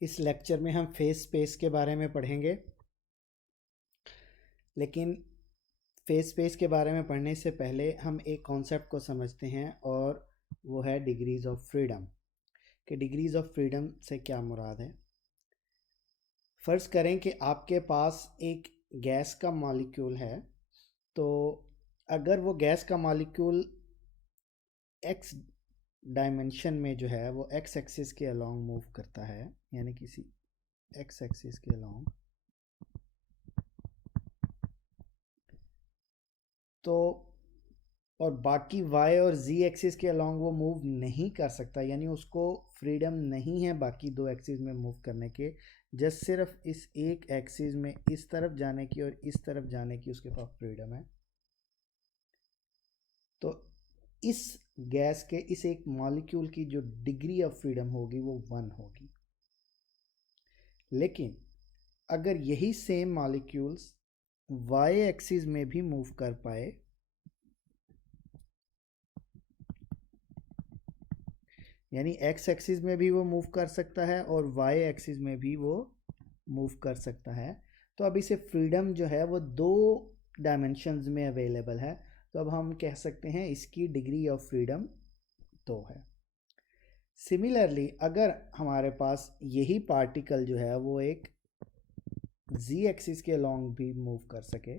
इस लेक्चर में हम फेज स्पेस के बारे में पढ़ेंगे, लेकिन फेज स्पेस के बारे में पढ़ने से पहले हम एक कॉन्सेप्ट को समझते हैं और वो है डिग्रीज ऑफ फ्रीडम। कि डिग्रीज ऑफ फ्रीडम से क्या मुराद है। फ़र्ज़ करें कि आपके पास एक गैस का मॉलिक्यूल है, तो अगर वो गैस का मॉलिक्यूल एक्स डायमेंशन में जो है वो एक्स एक्सिस के अलोंग मूव करता है, यानी किसी एक्स एक्सिस के अलोंग, तो और बाकी वाई और जी एक्सिस के अलोंग वो मूव नहीं कर सकता, यानी उसको फ्रीडम नहीं है बाकी दो एक्सिस में मूव करने के, जस्ट सिर्फ इस एक एक्सिस में इस तरफ जाने की और इस तरफ जाने की उसके पास फ्रीडम है। तो इस गैस के इस एक मॉलिक्यूल की जो डिग्री ऑफ फ्रीडम होगी वो 1 होगी। लेकिन अगर यही सेम मॉलिक्यूल्स वाई एक्सिस में भी मूव कर पाए, यानी एक्स एक्सिस में भी वो मूव कर सकता है और वाई एक्सिस में भी वो मूव कर सकता है, तो अब इसे फ्रीडम जो है वो 2 डायमेंशंस में अवेलेबल है। तो अब हम कह सकते हैं इसकी डिग्री ऑफ फ्रीडम 2 है। सिमिलरली अगर हमारे पास यही पार्टिकल जो है वो एक जी एक्सिस के अलोंग भी मूव कर सके,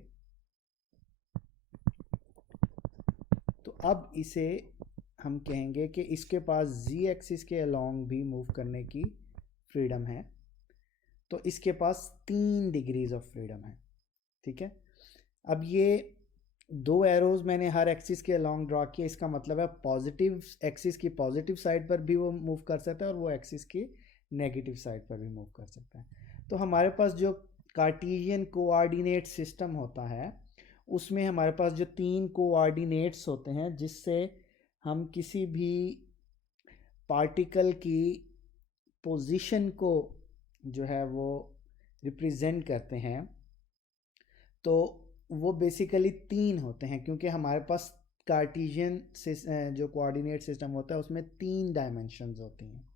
तो अब इसे हम कहेंगे कि इसके पास जी एक्सिस के अलोंग भी मूव करने की फ्रीडम है। तो इसके पास 3 डिग्रीज ऑफ फ्रीडम है। ठीक है, अब ये 2 एरोज मैंने हर एक्सिस के अलोंग ड्रॉ किया, इसका मतलब है पॉजिटिव एक्सिस की पॉजिटिव साइड पर भी वो मूव कर सकता है और वो एक्सिस की नेगेटिव साइड पर भी मूव कर सकता है। तो हमारे पास जो कार्टेशियन कोऑर्डिनेट सिस्टम होता है उसमें हमारे पास जो 3 कोऑर्डिनेट्स होते हैं जिससे हम किसी भी पार्टिकल की पोजीशन को जो है वो रिप्रेजेंट करते हैं, तो वो बेसिकली 3 होते हैं, क्योंकि हमारे पास कार्टेशियन जो कोऑर्डिनेट सिस्टम होता है उसमें 3 डायमेंशंस होती हैं।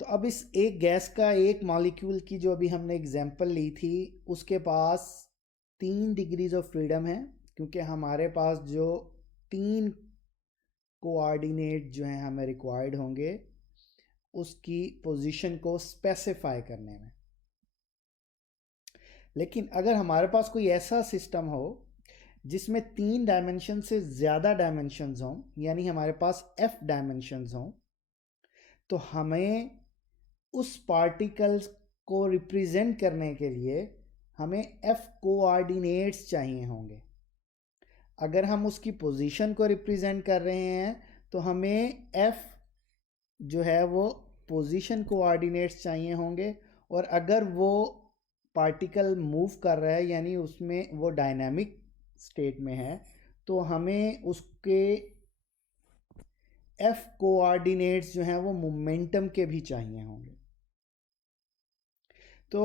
तो अब इस एक गैस का एक मॉलिक्यूल की जो अभी हमने एग्जांपल ली थी उसके पास 3 डिग्रीज ऑफ फ्रीडम है, क्योंकि हमारे पास जो 3 कोऑर्डिनेट जो हैं हमें रिक्वायर्ड होंगे उसकी पोजीशन को स्पेसिफाई करने में। लेकिन अगर हमारे पास कोई ऐसा सिस्टम हो जिसमें 3 डायमेंशन से ज़्यादा डायमेंशंस हों, यानी हमारे पास f डायमेंशंस हों, तो हमें उस पार्टिकल्स को रिप्रेजेंट करने के लिए हमें f कोऑर्डिनेट्स चाहिए होंगे। अगर हम उसकी पोजीशन को रिप्रेजेंट कर रहे हैं तो हमें f जो है वो पोजीशन कोऑर्डिनेट्स चाहिए होंगे, और अगर वो पार्टिकल मूव कर रहा है यानी उसमें वो डायनामिक स्टेट में है तो हमें उसके एफ कोऑर्डिनेट्स जो हैं वो मोमेंटम के भी चाहिए होंगे। तो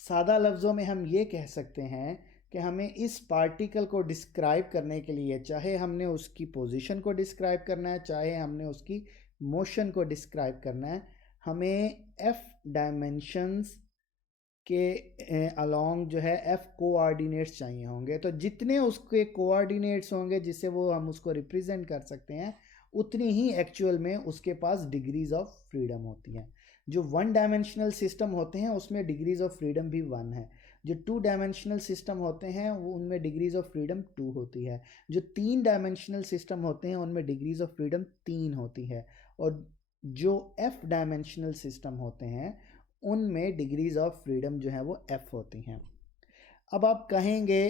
सादा लफ्ज़ों में हम ये कह सकते हैं कि हमें इस पार्टिकल को डिस्क्राइब करने के लिए, चाहे हमने उसकी पोजीशन को डिस्क्राइब करना है चाहे हमने उसकी मोशन को डिस्क्राइब करना है, हमें एफ डायमेंशंस के अलोंग जो है एफ कोऑर्डिनेट्स चाहिए होंगे। तो जितने उसके कोऑर्डिनेट्स होंगे जिससे वो हम उसको रिप्रेजेंट कर सकते हैं, उतनी ही एक्चुअल में उसके पास डिग्रीज ऑफ फ्रीडम होती हैं। जो 1 डायमेंशनल सिस्टम होते हैं उसमें डिग्रीज ऑफ फ्रीडम भी 1 है। जो 2 डायमेंशनल सिस्टम होते हैं वो उनमें डिग्रीज ऑफ फ्रीडम 2 होती है। जो 3 डायमेंशनल सिस्टम होते हैं उनमें डिग्रीज ऑफ फ्रीडम 3 होती है। और जो एफ डायमेंशनल सिस्टम होते हैं उनमें डिग्रीज ऑफ फ्रीडम जो है वो एफ होती हैं। अब आप कहेंगे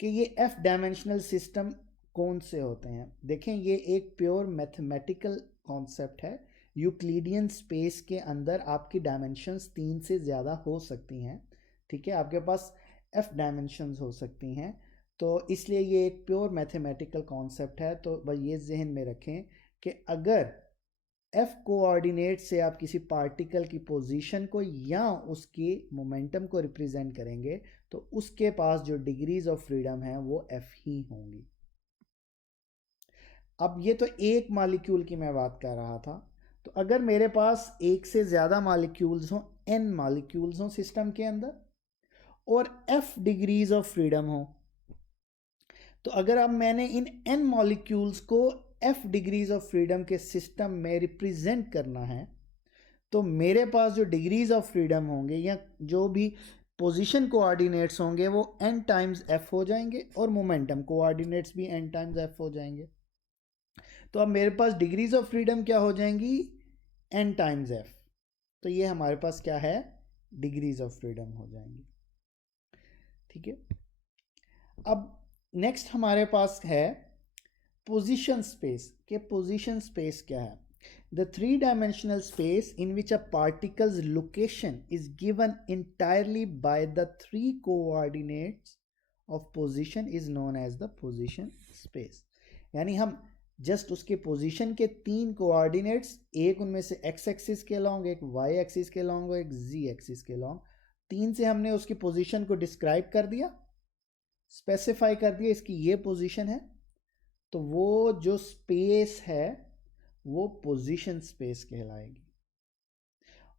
कि ये एफ डायमेंशनल सिस्टम कौन से होते हैं। देखें, ये एक प्योर मैथमेटिकल कॉन्सेप्ट है। यूक्लिडियन स्पेस के अंदर आपकी डायमेंशंस 3 से ज़्यादा हो सकती हैं। ठीक है, आपके पास एफ डायमेंशंस हो सकती हैं, तो इसलिए ये एक प्योर मैथमेटिकल कॉन्सेप्ट है। तो बस ये जहन में रखें कि अगर एफ कोऑर्डिनेट से आप किसी पार्टिकल की पोजीशन को या उसकी मोमेंटम को रिप्रेजेंट करेंगे तो उसके पास जो डिग्रीज ऑफ फ्रीडम है वो एफ ही होंगी। अब ये तो एक मॉलिक्यूल की मैं बात कर रहा था, तो तो अगर मेरे पास एक से ज़्यादा मॉलिक्यूल्स हों, n मॉलिक्यूल्स हों सिस्टम के अंदर और f डिग्रीज ऑफ फ्रीडम हो, तो अगर अब मैंने इन n मॉलिक्यूल्स को f डिग्रीज ऑफ फ्रीडम के सिस्टम में रिप्रेजेंट करना है, तो मेरे पास जो डिग्रीज ऑफ फ्रीडम होंगे या जो भी पोजीशन कोऑर्डिनेट्स होंगे वो n टाइम्स f हो जाएंगे और मोमेंटम कोऑर्डिनेट्स भी n टाइम्स f हो जाएंगे। तो अब मेरे पास डिग्रीज ऑफ फ्रीडम क्या हो जाएंगी, n टाइम्स f। तो ये हमारे पास क्या है, डिग्रीज ऑफ फ्रीडम हो जाएंगी। ठीक है, अब नेक्स्ट हमारे पास है पोजीशन स्पेस। के पोजीशन स्पेस क्या है, the three-dimensional space in which a particle's location is given entirely by the three coordinates of position is known as the position space। यानी हम जस्ट उसके पोजीशन के तीन कोऑर्डिनेट्स, एक उनमें से x एक्सिस के लॉन्ग, एक y एक्सिस के लॉन्ग और एक z एक्सिस के लॉन्ग, तीन से हमने उसकी पोजीशन को डिस्क्राइब कर दिया, स्पेसिफाई कर दिया इसकी ये पोजीशन है, तो वो जो स्पेस है वो पोजीशन स्पेस कहलाएगी।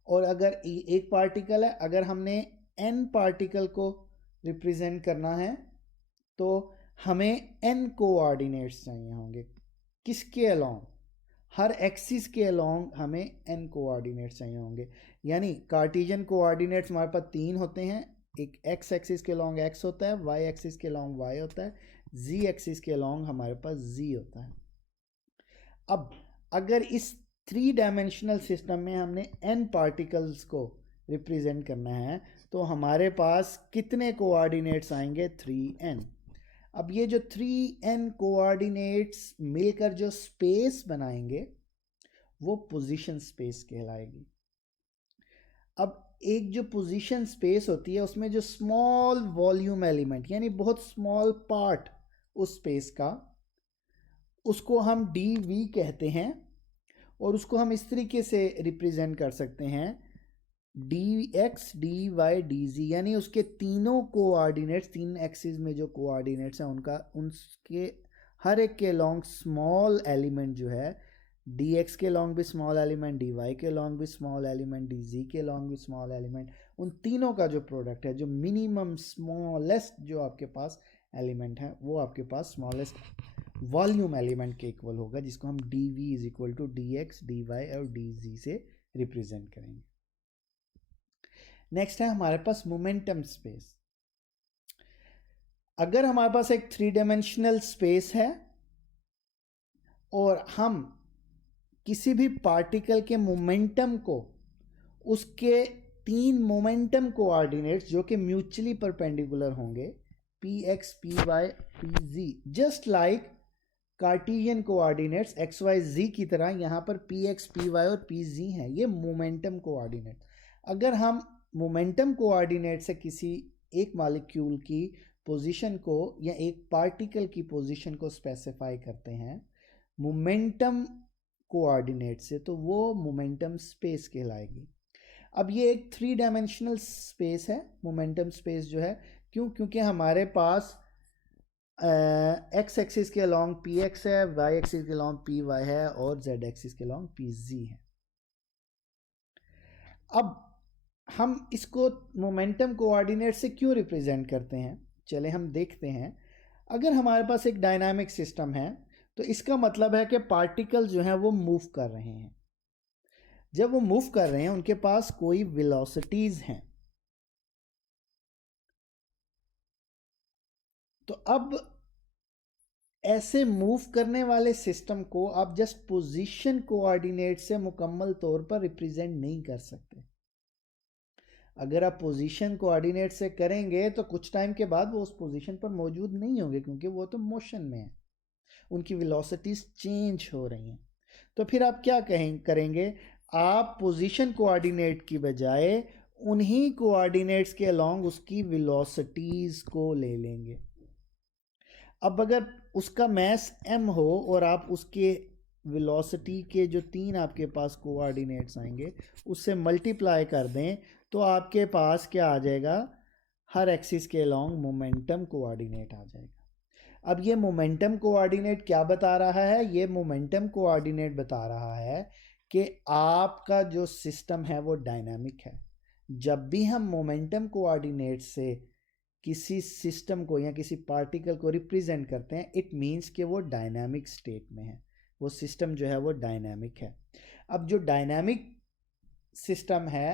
और अगर एक पार्टिकल है, अगर हमने n पार्टिकल को रिप्रेजेंट करना है तो हमें n कोऑर्डिनेट्स चाहिए होंगे। किसके अलोंग, हर एक्सिस के अलोंग हमें n कोऑर्डिनेट्स चाहिए होंगे। यानी कार्टेशियन कोऑर्डिनेट्स हमारे पास तीन होते हैं, एक x एक्सिस के अलोंग x होता है, y एक्सिस के अलोंग y होता है, z एक्सिस के अलोंग हमारे पास z होता है। अब अगर इस थ्री डायमेंशनल सिस्टम में हमने n पार्टिकल्स को रिप्रेजेंट करना है तो हमारे पास कितने कोऑर्डिनेट्स आएंगे, 3n। अब ये जो 3n कोऑर्डिनेट्स मिलकर जो स्पेस बनाएंगे वो पोजीशन स्पेस कहलाएगी। अब एक जो पोजीशन स्पेस होती है उसमें जो स्मॉल वॉल्यूम एलिमेंट यानी बहुत स्मॉल पार्ट उस स्पेस का, उसको हम dv कहते हैं और उसको हम इस तरीके से रिप्रेजेंट कर सकते हैं dx dy dz, यानी उसके तीनों कोऑर्डिनेट्स, तीन एक्सिस में जो कोऑर्डिनेट्स हैं उनका, उनके हर एक के लॉन्ग स्मॉल एलिमेंट जो है, dx के लॉन्ग भी स्मॉल एलिमेंट, dy के लॉन्ग भी स्मॉल एलिमेंट, dz के लॉन्ग भी स्मॉल एलिमेंट, उन तीनों का जो प्रोडक्ट है, जो मिनिमम स्मॉलेस्ट जो आपके पास एलिमेंट है वो आपके पास स्मॉलेस्ट वॉल्यूम एलिमेंट के इक्वल होगा, जिसको हम dv is equal to dx dy और dz से रिप्रेजेंट करेंगे। नेक्स्ट है हमारे पास मोमेंटम स्पेस। अगर हमारे पास एक थ्री डायमेंशनल स्पेस है और हम किसी भी पार्टिकल के मोमेंटम को उसके तीन मोमेंटम कोऑर्डिनेट्स जो कि म्यूचुअली परपेंडिकुलर होंगे, px py pz, just like Cartesian coordinates xyz की तरह यहाँ पर px py और pz हैं, ये मोमेंटम कोऑर्डिनेट। अगर हम मोमेंटम कोऑर्डिनेट से किसी एक मॉलिक्यूल की पोजीशन को या एक पार्टिकल की पोजीशन को स्पेसिफाई करते हैं मोमेंटम कोऑर्डिनेट से, तो वो मोमेंटम स्पेस कहलाएगी। अब ये एक थ्री डायमेंशनल स्पेस है मोमेंटम स्पेस जो है, क्यों, क्योंकि हमारे पास x एक्सिस के अलोंग px है, y एक्सिस के अलोंग py है और z एक्सिस के अलोंग pz है। अब हम इसको मोमेंटम कोऑर्डिनेट से क्यों रिप्रेजेंट करते हैं, चले हम देखते हैं। अगर हमारे पास एक डायनामिक सिस्टम है तो इसका मतलब है कि पार्टिकल जो हैं वो मूव कर रहे हैं। जब वो मूव कर रहे हैं उनके पास कोई वेलोसिटीज हैं, तो अब ऐसे मूव करने वाले सिस्टम को आप जस्ट पोजीशन कोऑर्डिनेट से मुकम्मल तौर पर रिप्रेजेंट नहीं कर सकते। अगर आप पोजीशन कोऑर्डिनेट से करेंगे तो कुछ टाइम के बाद वो उस पोजीशन पर मौजूद नहीं होंगे, क्योंकि वो तो मोशन में है, उनकी वेलोसिटीज चेंज हो रही हैं। तो फिर आप क्या करेंगे, आप पोजीशन कोऑर्डिनेट की बजाय उन्हीं कोऑर्डिनेट्स के अलोंग उसकी वेलोसिटीज को ले लेंगे। अब अगर उसका मैस m हो और आप उसके वेलोसिटी के जो तीन आपके पास कोऑर्डिनेट्स आएंगे उससे मल्टीप्लाई कर दें तो आपके पास क्या आ जाएगा, हर एक्सिस के अलोंग मोमेंटम कोऑर्डिनेट आ जाएगा। अब ये मोमेंटम कोऑर्डिनेट क्या बता रहा है, ये मोमेंटम कोऑर्डिनेट बता रहा है कि आपका जो सिस्टम है वो डायनामिक है। जब भी हम मोमेंटम कोऑर्डिनेट से किसी सिस्टम को या किसी पार्टिकल को रिप्रेजेंट करते हैं, इट मीन्स कि वो डायनामिक स्टेट में है, वो सिस्टम जो है वो डायनामिक है। अब जो डायनामिक सिस्टम है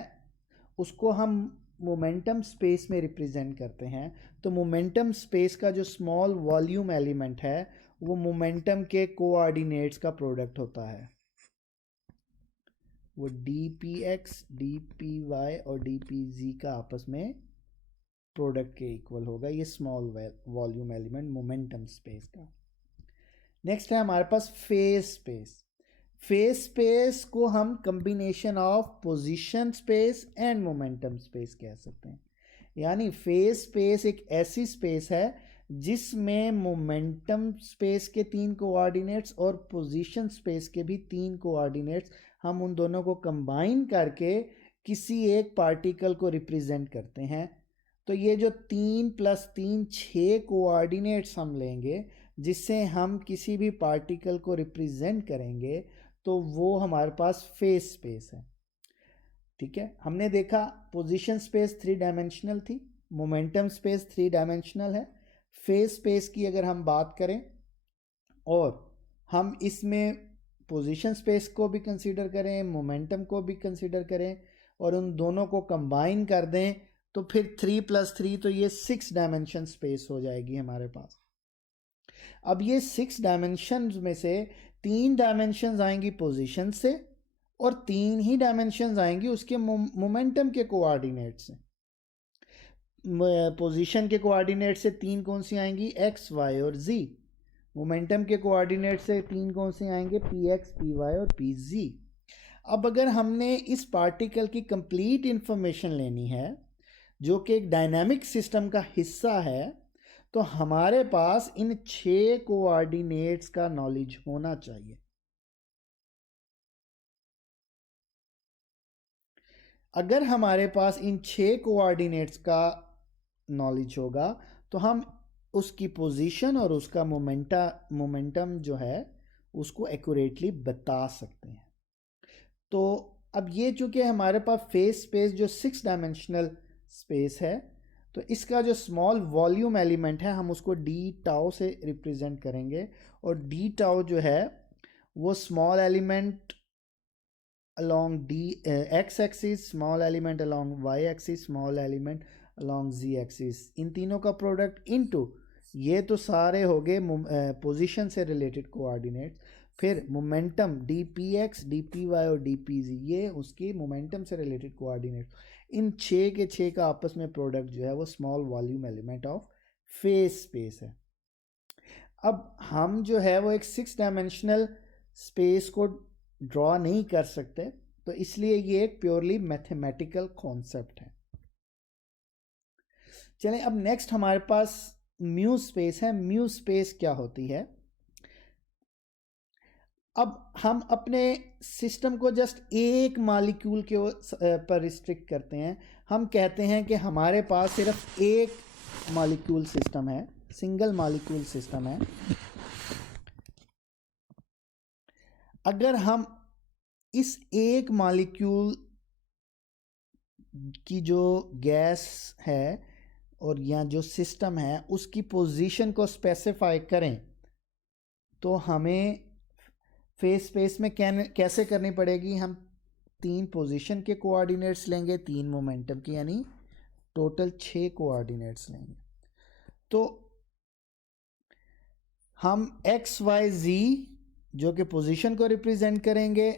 उसको हम मोमेंटम स्पेस में रिप्रेजेंट करते हैं। तो मोमेंटम स्पेस का जो स्मॉल वॉल्यूम एलिमेंट है वो मोमेंटम के कोऑर्डिनेट्स का प्रोडक्ट होता है। वो dpx, dpy और dpz का आपस में प्रोडक्ट के इक्वल होगा, ये small volume element momentum space का। नेक्स्ट है हमारे पास फेज स्पेस। फेज स्पेस को हम combination of position space and momentum space कह सकते हैं। यानी फेज स्पेस एक ऐसी स्पेस है जिसमें मोमेंटम स्पेस के 3 कोऑर्डिनेट्स और पोजीशन स्पेस के भी 3 कोऑर्डिनेट्स, हम उन दोनों को कंबाइन करके किसी एक पार्टिकल को रिप्रेजेंट करते हैं। तो ये जो 3 + 3 6 कोऑर्डिनेट्स हम लेंगे जिससे हम किसी भी पार्टिकल को रिप्रेजेंट करेंगे, तो वो हमारे पास फेज स्पेस है। ठीक है, हमने देखा पोजीशन स्पेस 3 डायमेंशनल थी, मोमेंटम स्पेस 3 डायमेंशनल है। फेज स्पेस की अगर हम बात करें और हम इसमें पोजीशन स्पेस को भी कंसीडर करें, मोमेंटम को भी कंसीडर करें और उन दोनों को कंबाइन कर दें, तो फिर 3 + 3 तो ये 6 डायमेंशन स्पेस हो जाएगी हमारे पास। अब ये 6 डायमेंशन में से 3 डायमेंशन आएंगी पोजीशन से और 3 ही डायमेंशन आएंगी उसके मोमेंटम के कोऑर्डिनेट से। पोजीशन के कोऑर्डिनेट से 3 कौन सी आएंगी, x, y और z। मोमेंटम के कोऑर्डिनेट से 3 कौन से आएंगे, px, py और pz। अब अगर हमने इस पार्टिकल की कंप्लीट इंफॉर्मेशन लेनी है जो कि एक डायनामिक सिस्टम का हिस्सा है, तो हमारे पास इन 6 कोऑर्डिनेट्स का नॉलेज होना चाहिए। अगर हमारे पास इन 6 कोऑर्डिनेट्स का नॉलेज होगा तो हम उसकी पोजीशन और उसका मोमेंटम जो है उसको एक्यूरेटली बता सकते हैं। तो अब ये चूंकि हमारे पास फेज स्पेस जो 6 डायमेंशनल स्पेस है, तो इसका जो स्मॉल वॉल्यूम एलिमेंट है हम उसको डी टाउ से रिप्रेजेंट करेंगे। और डी टाउ जो है वो small element along x axis, small element along y axis, small element along z axis, इन तीनों का प्रोडक्ट इनटू, ये तो सारे हो गए पोजीशन से रिलेटेड कोऑर्डिनेट। फिर मोमेंटम dpx, dpy और dpz, ये उसकी मोमेंटम से रिलेटेड कोऑर्डिनेट। इन 6 के 6 का आपस में प्रोडक्ट जो है वो small volume element of phase space है। अब हम जो है वो एक 6 डायमेंशनल स्पेस को ड्रॉ नहीं कर सकते, तो इसलिए ये एक प्योरली मैथमेटिकल कॉन्सेप्ट है। चलें, अब नेक्स्ट हमारे पास म्यू स्पेस है। म्यू स्पेस क्या होती है? अब हम अपने सिस्टम को जस्ट एक मॉलिक्यूल के पर रिस्ट्रिक्ट करते हैं। हम कहते हैं कि हमारे पास सिर्फ एक मॉलिक्यूल सिस्टम है, सिंगल मॉलिक्यूल सिस्टम है। अगर हम इस एक मॉलिक्यूल की जो गैस है और या जो सिस्टम है उसकी पोजीशन को स्पेसिफाई करें, तो हमें फेज स्पेस में कैसे करनी पड़ेगी? हम 3 पोजीशन के कोऑर्डिनेट्स लेंगे, 3 मोमेंटम के, यानी टोटल 6 कोऑर्डिनेट्स लेंगे। तो हम x, y, z जो कि पोजीशन को रिप्रेजेंट करेंगे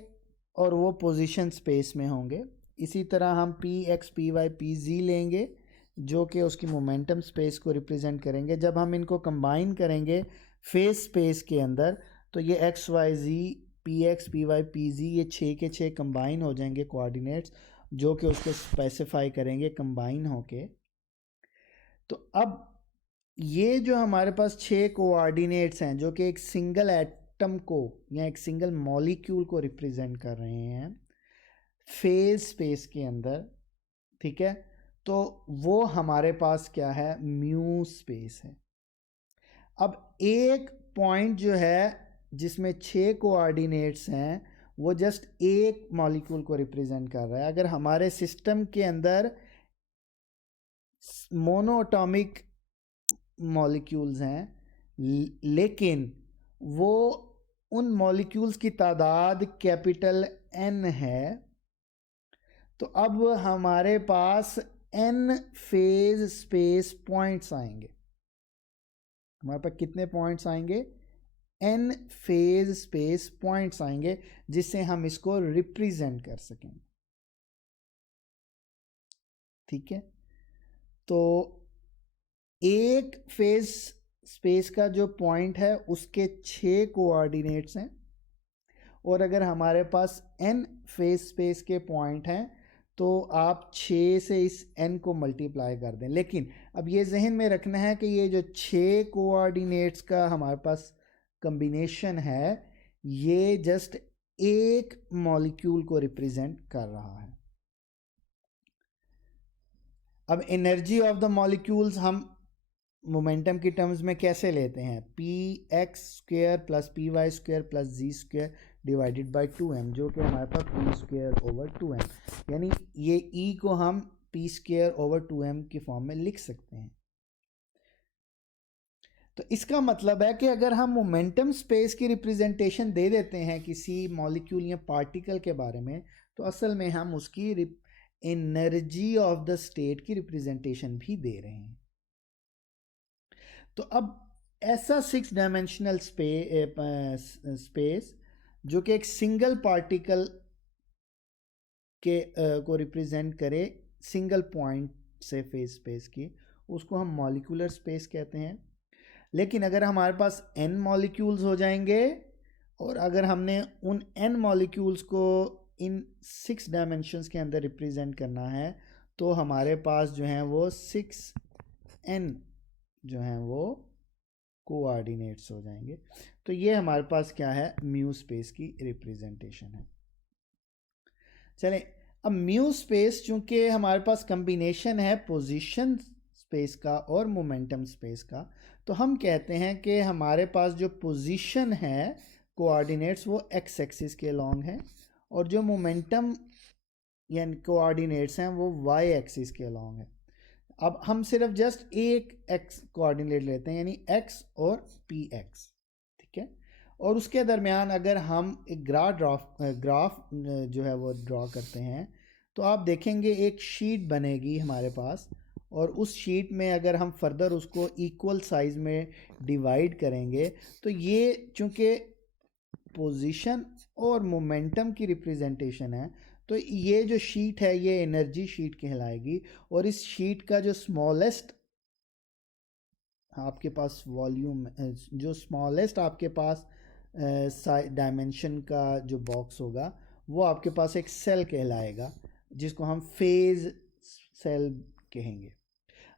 और वो पोजीशन स्पेस में होंगे। इसी तरह हम p, x, py, pz लेंगे जो कि उसकी मोमेंटम स्पेस को रिप्रेजेंट करेंगे। जब हम इनको कंबाइन करेंगे फेज स्पेस के अंदर, तो ये x, y, z, px, py, pz ये 6 के 6 कंबाइन हो जाएंगे कोऑर्डिनेट्स जो कि उसको स्पेसिफाई करेंगे कंबाइन होके। तो अब ये जो हमारे पास 6 कोऑर्डिनेट्स हैं जो कि एक सिंगल एटम को या एक सिंगल मॉलिक्यूल को रिप्रेजेंट कर रहे हैं फेज स्पेस के अंदर, ठीक है, तो वो हमारे पास क्या है? म्यू स्पेस है। अब एक पॉइंट जो है जिसमें 6 कोऑर्डिनेट्स हैं वो जस्ट एक मॉलिक्यूल को रिप्रेजेंट कर रहा है। अगर हमारे सिस्टम के अंदर मोनोएटॉमिक मॉलिक्यूल्स हैं लेकिन वो उन मॉलिक्यूल्स की तादाद कैपिटल N है, तो अब हमारे पास N फेज स्पेस पॉइंट्स आएंगे। हमारे पास कितने पॉइंट्स आएंगे? N फेज स्पेस पॉइंट्स आएंगे, जिससे हम इसको रिप्रेजेंट कर सकेंगे। ठीक है, तो एक फेज स्पेस का जो पॉइंट है उसके 6 कोऑर्डिनेट्स हैं, और अगर हमारे पास n फेज स्पेस के पॉइंट हैं तो आप 6 से इस n को मल्टीप्लाई कर दें। लेकिन अब ये जहन में रखना है कि ये जो 6 कोऑर्डिनेट्स का हमारे पास कॉम्बिनेशन है, ये जस्ट एक मॉलिक्यूल को रिप्रेजेंट कर रहा है। अब एनर्जी ऑफ द मॉलिक्यूल्स हम मोमेंटम की टर्म्स में कैसे लेते हैं? P X square plus P Y square plus Z square divided by 2m, जो कि हमारे पास पी स्क्वेयर ओवर 2m, यानी ये E को हम पी स्क्वेयर ओवर 2m की फॉर्म में लिख सकते हैं। तो इसका मतलब है कि अगर हम मोमेंटम स्पेस की रिप्रेजेंटेशन दे देते हैं किसी मॉलिक्यूल या पार्टिकल के बारे में, तो असल में हम उसकी एनर्जी ऑफ द स्टेट की रिप्रेजेंटेशन भी दे रहे हैं। तो अब ऐसा 6 डायमेंशनल स्पेस जो कि एक सिंगल पार्टिकल के को रिप्रेजेंट करे सिंगल पॉइंट से फेज स्पेस की, उसको हम मॉलिक्यूलर स्पेस कहते हैं। लेकिन अगर हमारे पास n मॉलिक्यूल्स हो जाएंगे और अगर हमने उन n मॉलिक्यूल्स को इन 6 डायमेंशंस के अंदर रिप्रेजेंट करना है, तो हमारे पास जो है वो 6n जो हैं वो कोऑर्डिनेट्स हो जाएंगे। तो ये हमारे पास क्या है? म्यू स्पेस की रिप्रेजेंटेशन है। चलें, अब म्यू स्पेस चूंकि हमारे पास कॉम्बिनेशन है पोजीशन स्पेस का और मोमेंटम स्पेस का, तो हम कहते हैं कि हमारे पास जो पोजीशन है कोऑर्डिनेट्स वो एक्स एक्सिस के अलोंग है, और जो मोमेंटम यानी कोऑर्डिनेट्स हैं वो वाई एक्सिस के अलोंग है। अब हम सिर्फ जस्ट एक एक्स कोऑर्डिनेट लेते हैं, यानी एक्स और पी एक्स, ठीक है। और उसके दरमियान अगर हम एक ग्राफ जो है वो ड्रॉ करते हैं, तो आप देखेंगे एक शीट बनेगी हमारे पास, और उस शीट में अगर हम फर्दर उसको इक्वल साइज में डिवाइड करेंगे, तो ये चूँकि पोजीशन और मोमेंटम की रिप्रेजेंटेशन है, तो ये जो शीट है ये एनर्जी शीट कहलाएगी। और इस शीट का जो स्मॉलेस्ट आपके पास वॉल्यूम, जो स्मॉलेस्ट आपके पास डायमेंशन का जो बॉक्स होगा, वो आपके पास एक सेल कहलाएगा, जिसको हम फेज सेल कहेंगे।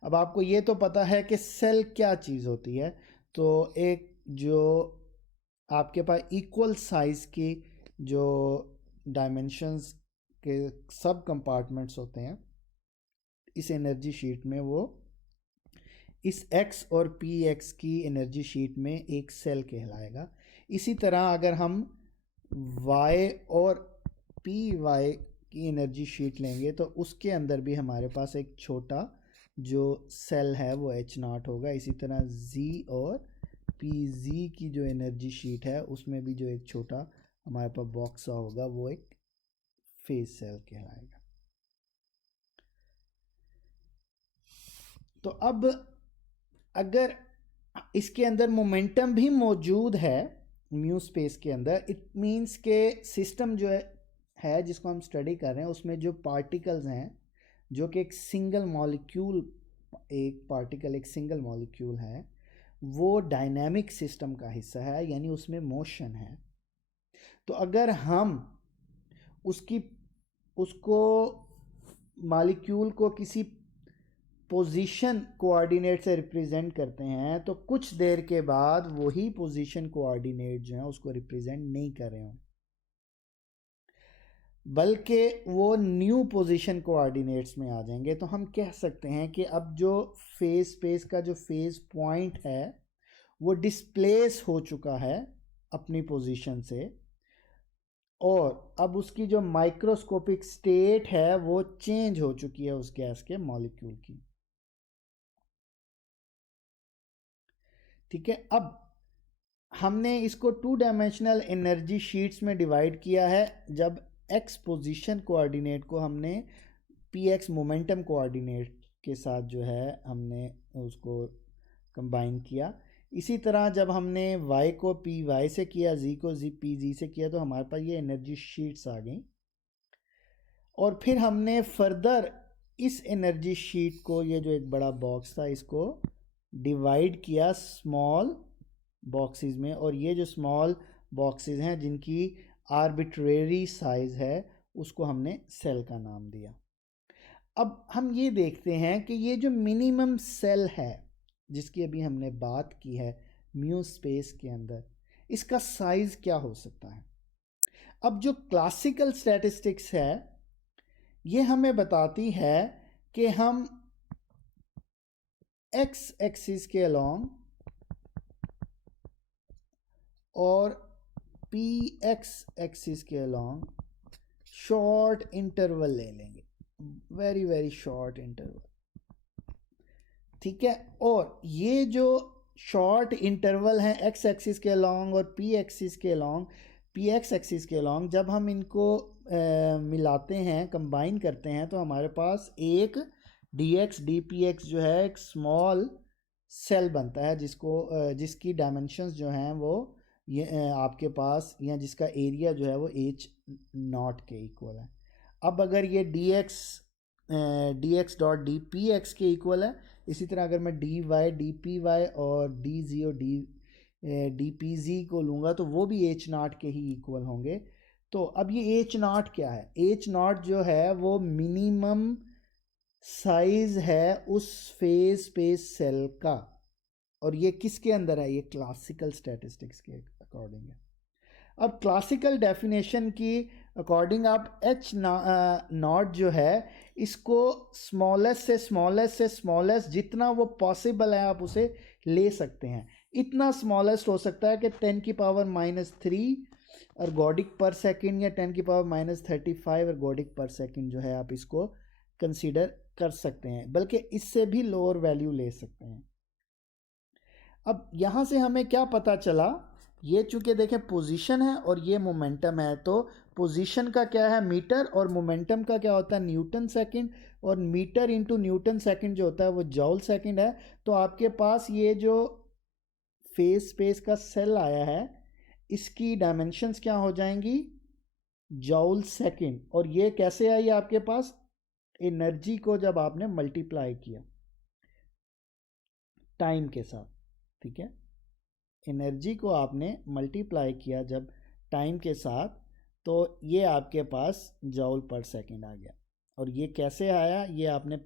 अब आपको ये तो पता है कि सेल क्या चीज़ होती है, तो एक जो आपके पास इक्वल साइज़ की जो डायमेंशंस के सब कंपार्टमेंट्स होते हैं, इस एनर्जी शीट में वो इस x और px की एनर्जी शीट में एक सेल कहलाएगा। इसी तरह अगर हम y और py की एनर्जी शीट लेंगे, तो उसके अंदर भी हमारे पास एक छोटा जो सेल है वो H0 होगा। इसी तरह z और pz की जो एनर्जी शीट है उसमें भी जो एक छोटा हमारे पास बॉक्स होगा वो एक फेज सेल कहलाएगा। तो अब अगर इसके अंदर मोमेंटम भी मौजूद है म्यू स्पेस के अंदर, इट मीन्स के सिस्टम जो है जिसको हम स्टडी कर रहे हैं उसमें जो पार्टिकल्स हैं, जो कि एक सिंगल मॉलिक्यूल, एक पार्टिकल एक सिंगल मॉलिक्यूल है, वो डायनामिक सिस्टम का हिस्सा है, यानी उसमें मोशन है। तो अगर हम उसको मॉलिक्यूल को किसी पोजीशन कोऑर्डिनेट से रिप्रेजेंट करते हैं, तो कुछ देर के बाद वही पोजीशन कोऑर्डिनेट जो है उसको रिप्रेजेंट नहीं कर रहे हों, बल्कि वो न्यू पोजीशन कोऑर्डिनेट्स में आ जाएंगे। तो हम कह सकते हैं कि अब जो फेज स्पेस का जो फेज पॉइंट है वो डिस्प्लेस हो चुका है अपनी पोजीशन से, और अब उसकी जो माइक्रोस्कोपिक स्टेट है वो चेंज हो चुकी है उस गैस के मॉलिक्यूल की। ठीक है, अब हमने इसको 2 डायमेंशनल एनर्जी शीट्स में डिवाइड किया है। जब एक्स पोजीशन कोऑर्डिनेट को हमने पी एक्स मोमेंटम कोऑर्डिनेट के साथ जो है हमने उसको कंबाइन किया। इसी तरह जब हमने y को पी वाई से किया, z को जी पी जी से किया, तो हमारे पास ये एनर्जी शीट्स आ गई। और फिर हमने फर्दर इस एनर्जी शीट को, ये जो एक बड़ा बॉक्स था, इसको डिवाइड किया स्मॉल बॉक्सेस में। और ये जो स्मॉल बॉक्सेस हैं जिनकी आर्बिट्रेरी साइज है, उसको हमने सेल का नाम दिया। अब हम ये देखते हैं कि ये जो मिनिमम सेल है जिसकी अभी हमने बात की है म्यू स्पेस के अंदर, इसका साइज क्या हो सकता है। अब जो क्लासिकल स्टैटिस्टिक्स है ये हमें बताती है कि हम एक्स एक्सिस के अलोंग और पी एक्स एक्सिस के अलोंग शॉर्ट इंटरवल ले लेंगे, वेरी वेरी शॉर्ट इंटरवल। ठीक है, और ये जो शॉर्ट इंटरवल है एक्स एक्सिस के अलोंग और पी एक्सिस के अलोंग, पी एक्स एक्सिस के अलोंग, जब हम इनको मिलाते हैं, कंबाइन करते हैं, तो हमारे पास एक D X D P x जो है एक स्मॉल सेल बनता है जिसको जिसकी डायमेंशंस जो हैं वो ये आपके पास, या जिसका एरिया जो है वो एच नॉट के इक्वल है। अब अगर ये D X dot D P X के इक्वल है, इसी तरह अगर मैं D Y D P Y और डी जी और डी पी जी को लूँगा तो वो भी एच नॉट के ही इक्वल होंगे। तो अब ये एच नॉट क्या है? एच नॉट जो है वो मिनिमम साइज है उस फेज स्पेस सेल का, और ये किसके अंदर है? ये क्लासिकल स्टैटिस्टिक्स के अकॉर्डिंग है। अब क्लासिकल डेफिनेशन की अकॉर्डिंग आप एच नॉट जो है इसको स्मॉलेस्ट से स्मॉलेस्ट से स्मॉलेस्ट जितना वो पॉसिबल है आप उसे ले सकते हैं। इतना स्मॉलेस्ट हो सकता है कि 10 की पावर -3 अर्गोडिक पर सेकंड, या 10 की पावर -35 अर्गोडिक पर सेकंड जो है आप इसको कंसीडर कर सकते हैं, बल्कि इससे भी लोअर वैल्यू ले सकते हैं। अब यहाँ से हमें क्या पता चला, ये चूंकि देखें पोजीशन है और ये मोमेंटम है, तो पोजीशन का क्या है? मीटर, और मोमेंटम का क्या होता है? न्यूटन सेकंड, और मीटर इंटू न्यूटन सेकंड जो होता है वो जॉल सेकंड है। तो आपके पास ये जो फेज स्पेस का सेल आया है इसकी डायमेंशंस क्या हो जाएंगी? जॉल सेकंड। और ये कैसे आई आपके पास? एनर्जी को जब आपने मल्टीप्लाई किया टाइम के साथ। ठीक है, एनर्जी को आपने मल्टीप्लाई किया जब टाइम के साथ, तो ये आपके पास जॉल पर सेकंड आ गया। और ये कैसे आया ये आपने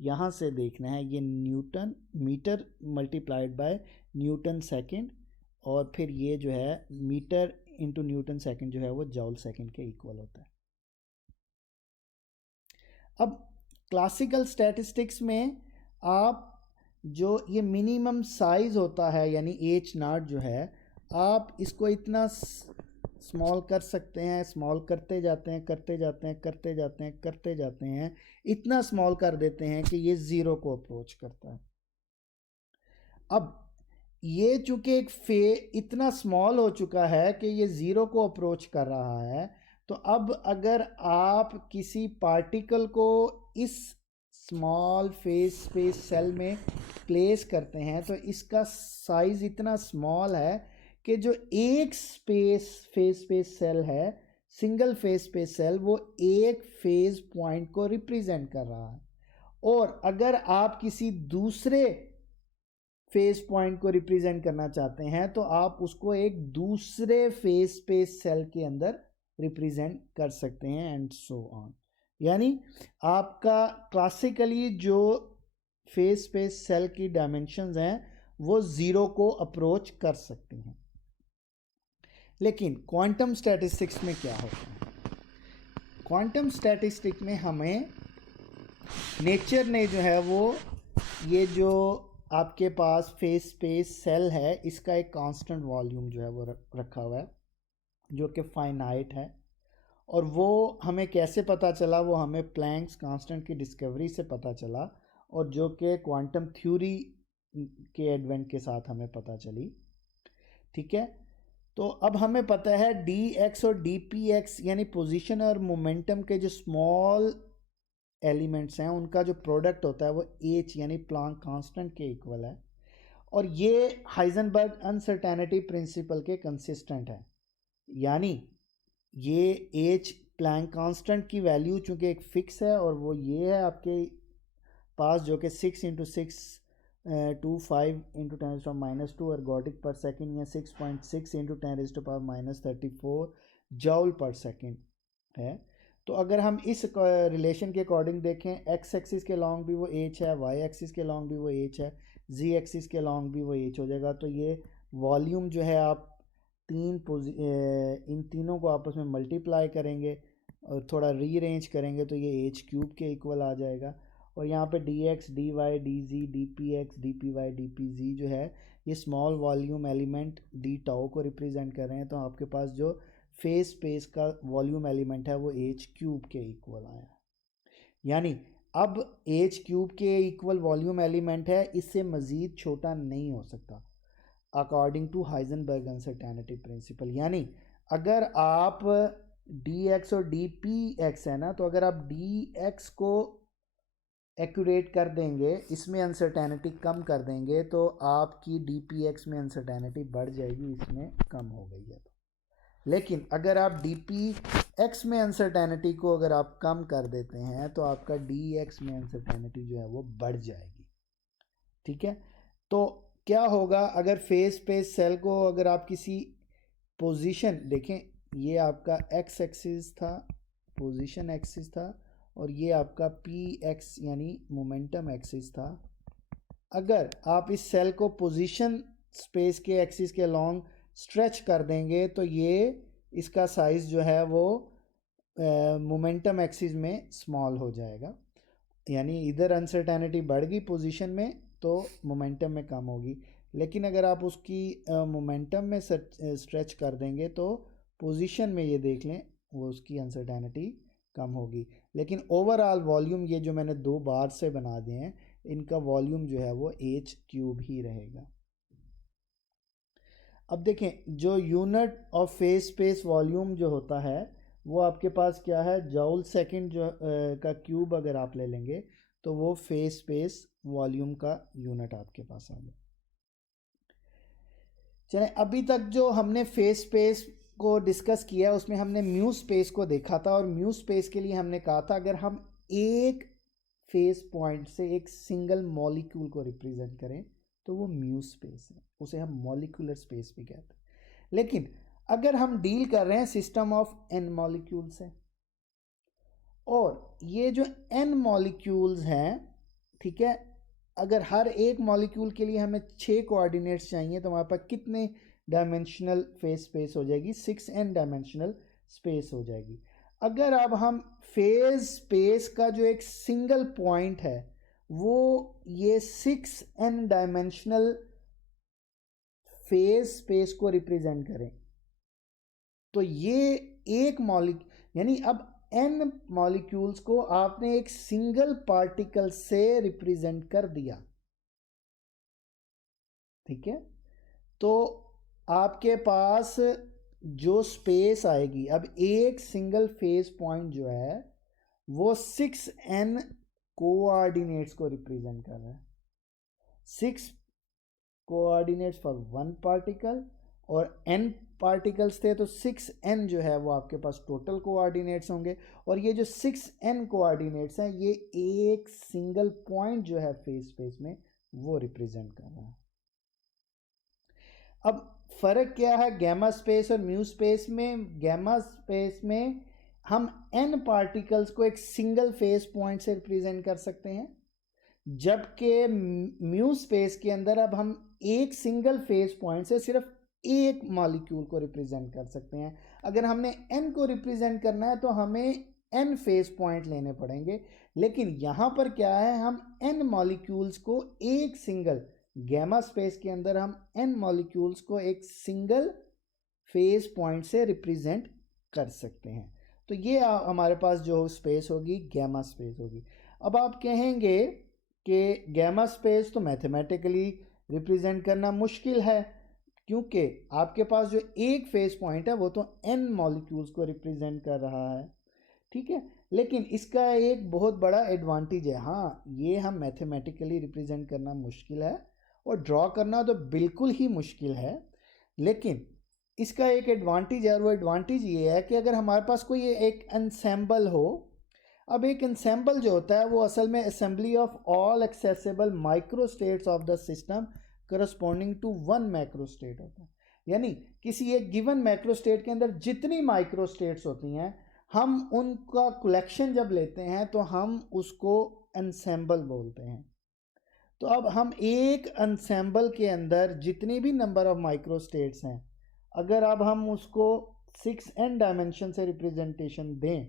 यहाँ से देखना है। ये newton metre multiplied by newton second, और फिर ये जो है मीटर इंटू न्यूटन सेकंड जो है वो जॉल सेकंड के इक्वल होता है। अब क्लासिकल स्टैटिस्टिक्स में आप जो ये मिनिमम साइज होता है यानी एच नॉट जो है, आप इसको इतना स्मॉल कर सकते हैं, स्मॉल करते जाते हैं करते जाते हैं करते जाते हैं करते जाते हैं, इतना स्मॉल कर देते हैं कि ये ज़ीरो को अप्रोच करता है। अब ये चूंकि एक इतना स्मॉल हो चुका है कि ये ज़ीरो को अप्रोच कर रहा है, तो अब अगर आप किसी पार्टिकल को इस स्मॉल फेज स्पेस सेल में प्लेस करते हैं तो इसका साइज इतना स्मॉल है कि जो एक फेज स्पेस सेल है, सिंगल फेज स्पेस सेल, वो एक फेज पॉइंट को रिप्रेजेंट कर रहा है। और अगर आप किसी दूसरे फेज पॉइंट को रिप्रेजेंट करना चाहते हैं तो आप उसको एक दूसरे फेज स्पेस सेल के अंदर रिप्रेजेंट कर सकते हैं, एंड सो ऑन। यानी आपका क्लासिकली जो फेज स्पेस सेल की डायमेंशंस हैं वो ज़ीरो को अप्रोच कर सकती हैं। लेकिन क्वांटम स्टैटिस्टिक्स में क्या होता है? क्वांटम स्टैटिस्टिक्स में हमें नेचर ने जो है वो ये जो आपके पास फेज स्पेस सेल है इसका एक कांस्टेंट वॉल्यूम जो है वो रखा हुआ है जो कि फाइनाइट है। और वो हमें कैसे पता चला? वो हमें प्लैंक्स कांस्टेंट की डिस्कवरी से पता चला, और जो कि क्वांटम थ्योरी के एडवेंट के साथ हमें पता चली। ठीक है, तो अब हमें पता है डी एक्स और डी पी एक्स यानी पोजिशन और मोमेंटम के जो स्मॉल एलिमेंट्स हैं उनका जो प्रोडक्ट होता है वो एच यानी प्लांक कांस्टेंट के इक्वल है, और ये हाइजेनबर्ग अनसर्टेनिटी प्रिंसिपल के कंसिस्टेंट है। यानी ये एच प्लैंक कांस्टेंट की वैल्यू चूंकि एक फिक्स है, और वो ये है आपके पास, जो कि 6 × 6 × 5 × 10⁻² ergodic पर सेकेंड, या 6.6 × 10⁻34 जॉल पर सेकेंड है। तो अगर हम इस रिलेशन के अकॉर्डिंग देखें, एक्स एक्सिस के लॉन्ग भी वो एच है, वाई एक्सिस के लॉन्ग भी वो एच है, जी एक्सिस के लॉन्ग भी वो एच हो जाएगा। तो ये वॉल्यूम जो है आप इन तीनों को आपस में मल्टीप्लाई करेंगे और थोड़ा रीअरेंज करेंगे तो ये एच क्यूब के इक्वल आ जाएगा। और यहाँ पे D X, D Y, D Z, D P X, D P Y, D P Z जो है ये small volume element D tau को रिप्रेजेंट कर रहे हैं। तो आपके पास जो फेज स्पेस का वॉल्यूम एलिमेंट है वो एच क्यूब के इक्वल आया। यानी अब एच क्यूब के इक्वल वॉल्यूम एलिमेंट है, इससे मज़ीद छोटा नहीं हो सकता according to Heisenberg uncertainty principle. यानी अगर आप डी एक्स और डी पी एक्स है ना, तो अगर आप डी एक्स को एक्यूरेट कर देंगे, इसमें अनसर्टेनिटी कम कर देंगे, तो आपकी डी पी एक्स में अनसर्टेनिटी बढ़ जाएगी, इसमें कम हो गई है। लेकिन अगर आप डी पी एक्स में अनसर्टेनिटी को अगर आप कम कर देते हैं तो आपका डी एक्स में अनसर्टेनिटी जो है वो बढ़ जाएगी। ठीक है, तो क्या होगा अगर फेज स्पेस सेल को अगर आप किसी पोजीशन देखें, ये आपका एक्स एक्सिस था, पोजीशन एक्सिस था, और ये आपका पी एक्स यानी मोमेंटम एक्सिस था। अगर आप इस सेल को पोजीशन स्पेस के एक्सिस के लॉन्ग स्ट्रेच कर देंगे तो ये इसका साइज जो है वो मोमेंटम एक्सिस में स्मॉल हो जाएगा। यानी इधर अनसर्टेनिटी बढ़ गई पोजीशन में तो मोमेंटम में कम होगी, लेकिन अगर आप उसकी मोमेंटम में स्ट्रेच कर देंगे तो पोजीशन में ये देख लें वो उसकी अनसर्टेनिटी कम होगी। लेकिन ओवरऑल वॉल्यूम ये जो मैंने दो बार से बना दिए हैं इनका वॉल्यूम जो है वो एच क्यूब ही रहेगा। अब देखें, जो unit of phase space volume जो होता है वो आपके पास क्या है, जॉल सेकंड जो का क्यूब अगर आप ले लेंगे तो वो फेज स्पेस वॉल्यूम का यूनिट आपके पास आ गया। चले, अभी तक जो हमने फेज स्पेस को डिस्कस किया उसमें हमने म्यू स्पेस को देखा था, और म्यू स्पेस के लिए हमने कहा था अगर हम एक फेज पॉइंट से एक सिंगल मॉलिक्यूल को रिप्रेजेंट करें तो वो म्यू स्पेस है, उसे हम मॉलिक्यूलर स्पेस भी कहते हैं। लेकिन अगर हम डील कर रहे हैं सिस्टम ऑफ एन मॉलिक्यूल से, और ये जो एन मॉलिक्यूल्स हैं, ठीक है, अगर हर एक मॉलिक्यूल के लिए हमें 6 कोऑर्डिनेट्स चाहिए तो हमारे पास कितने डायमेंशनल फेज स्पेस हो जाएगी, 6n डायमेंशनल स्पेस हो जाएगी। अगर अब हम फेज स्पेस का जो एक सिंगल पॉइंट है वो ये 6n डायमेंशनल फेज स्पेस को रिप्रेजेंट करें तो ये एक मॉलिक्यूल यानी अब n मॉलिक्यूल्स को आपने एक सिंगल पार्टिकल से रिप्रेजेंट कर दिया। ठीक है, तो आपके पास जो स्पेस आएगी, अब एक सिंगल फेज पॉइंट जो है वो 6n कोऑर्डिनेट्स को रिप्रेजेंट कर रहा है, 6 कोऑर्डिनेट्स फॉर वन पार्टिकल, और n पार्टिकल्स थे तो 6n जो है वो आपके पास टोटल कोऑर्डिनेट्स होंगे, और ये जो 6n कोऑर्डिनेट्स हैं ये एक सिंगल पॉइंट जो है फेज स्पेस में वो रिप्रेजेंट कर रहा है। अब फर्क क्या है गैमा स्पेस और म्यू स्पेस में? गैमा स्पेस में हम n पार्टिकल्स को एक सिंगल फेज पॉइंट से रिप्रेजेंट कर सकते हैं, जबकि म्यू स्पेस के अंदर अब हम एक सिंगल फेज पॉइंट से सिर्फ एक मॉलिक्यूल को रिप्रेजेंट कर सकते हैं। अगर हमने n को रिप्रेजेंट करना है तो हमें n फेज पॉइंट लेने पड़ेंगे, लेकिन यहां पर क्या है, हम n मॉलिक्यूल्स को एक सिंगल गैमा स्पेस के अंदर हम n मॉलिक्यूल्स को एक सिंगल फेज पॉइंट से रिप्रेजेंट कर सकते हैं। तो ये हमारे पास जो स्पेस होगी गैमा स्पेस होगी। अब आप कहेंगे कि गैमा स्पेस तो मैथमेटिकली रिप्रेजेंट करना मुश्किल है, क्योंकि आपके पास जो एक फेस पॉइंट है वो तो n मॉलिक्यूल्स को रिप्रेजेंट कर रहा है, ठीक है। लेकिन इसका एक बहुत बड़ा एडवांटेज है, हाँ ये हम मैथमेटिकली रिप्रेजेंट करना मुश्किल है और ड्रॉ करना तो बिल्कुल ही मुश्किल है, लेकिन इसका एक एडवांटेज है और वो एडवांटेज ये है कि अगर हमारे पास कोई एक एनसेम्बल हो, अब एक एनसेम्बल जो होता है वो असल में assembly of all accessible micro states of the system corresponding to one macro state होता है। यानी किसी एक गिवन मैक्रो स्टेट के अंदर जितनी माइक्रो स्टेट्स होती हैं, हम उनका कलेक्शन जब लेते हैं तो हम उसको एनसेम्बल बोलते हैं। तो अब हम एक एनसेम्बल के अंदर जितनी भी नंबर ऑफ माइक्रो स्टेट्स हैं, अगर अब हम उसको 6n डायमेंशन से रिप्रेजेंटेशन दें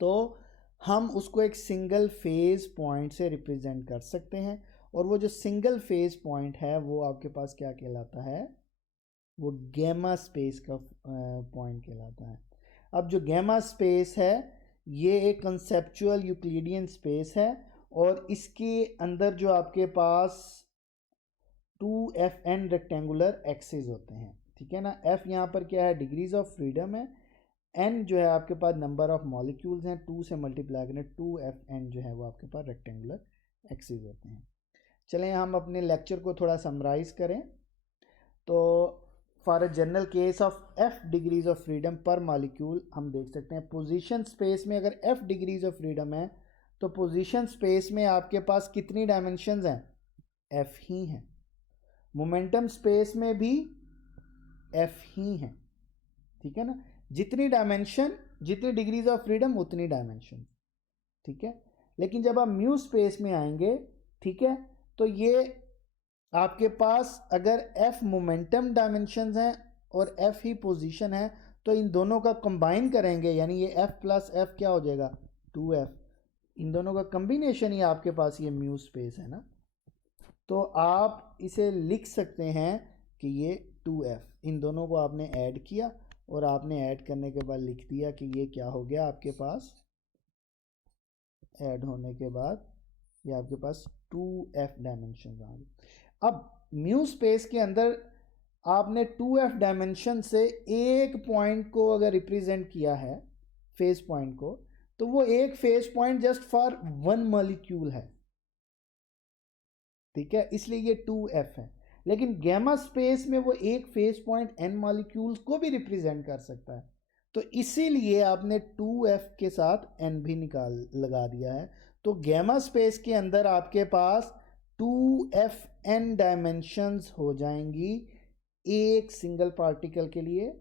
तो हम उसको एक सिंगल फेज पॉइंट से रिप्रेजेंट कर सकते हैं, और वो जो सिंगल फेज पॉइंट है वो आपके पास क्या कहलाता है, वो गैमा स्पेस का पॉइंट कहलाता है। अब जो गैमा स्पेस है ये एक कंसेप्चुअल यूक्लिडियन स्पेस है, और इसके अंदर जो आपके पास 2fn रेक्टेंगुलर एक्सिस होते हैं, ठीक है ना। f यहाँ पर क्या है, डिग्रीज ऑफ फ्रीडम है, n जो है आपके पास नंबर ऑफ मॉलिक्यूल्स हैं, 2 से मल्टीप्लाई करें 2fn जो है वो आपके पास रेक्टेंगुलर एक्सिस होते हैं। चलें हम अपने लेक्चर को थोड़ा समराइज करें। तो for a general case of f degrees of freedom पर मॉलिक्यूल हम देख सकते हैं पोजीशन स्पेस में अगर f डिग्रीज ऑफ फ्रीडम है तो पोजीशन स्पेस में आपके पास कितनी डायमेंशंस हैं, f ही हैं। मोमेंटम स्पेस में भी f ही हैं, ठीक है ना। जितनी डायमेंशन, जितनी डिग्रीज ऑफ फ्रीडम उतनी डायमेंशन, ठीक है। लेकिन जब आप म्यू स्पेस में आएंगे, ठीक है, तो ये आपके पास अगर f मोमेंटम डायमेंशंस हैं और f ही पोजीशन है, तो इन दोनों का कंबाइन करेंगे, यानी ये f प्लस f क्या हो जाएगा 2f, इन दोनों का कॉम्बिनेशन ही आपके पास ये म्यू स्पेस है ना। तो आप इसे लिख सकते हैं कि ये 2f, इन दोनों को आपने ऐड किया और आपने ऐड करने के बाद लिख दिया कि ये क्या हो गया आपके पास, ऐड होने के बाद ये आपके पास 2f डायमेंशन आ गए। अब म्यू स्पेस के अंदर आपने 2f डायमेंशन से एक पॉइंट को अगर रिप्रेजेंट किया है, फेज पॉइंट को, तो वो एक phase point just for one molecule है, ठीक है, इसलिए ये 2f है। लेकिन गैमा स्पेस में वो एक फेज पॉइंट n मॉलिक्यूल्स को भी रिप्रेजेंट कर सकता है, तो इसीलिए आपने 2f के साथ n भी लगा दिया है। तो गैमा स्पेस के अंदर आपके पास 2fn डायमेंशंस हो जाएंगी एक सिंगल पार्टिकल के लिए।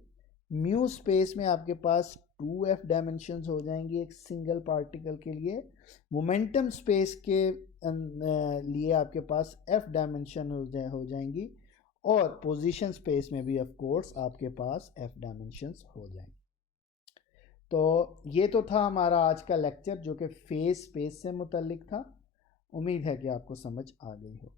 म्यू स्पेस में आपके पास 2f डायमेंशंस हो जाएंगी एक सिंगल पार्टिकल के लिए। मोमेंटम स्पेस के लिए आपके पास f डायमेंशन हो जाएंगी, और पोजीशन स्पेस में भी ऑफ कोर्स आपके पास f डायमेंशंस हो जाएंगे। तो ये तो था हमारा आज का लेक्चर जो कि फेज स्पेस से मुतल्लिक था। उम्मीद है कि आपको समझ आ गई हो।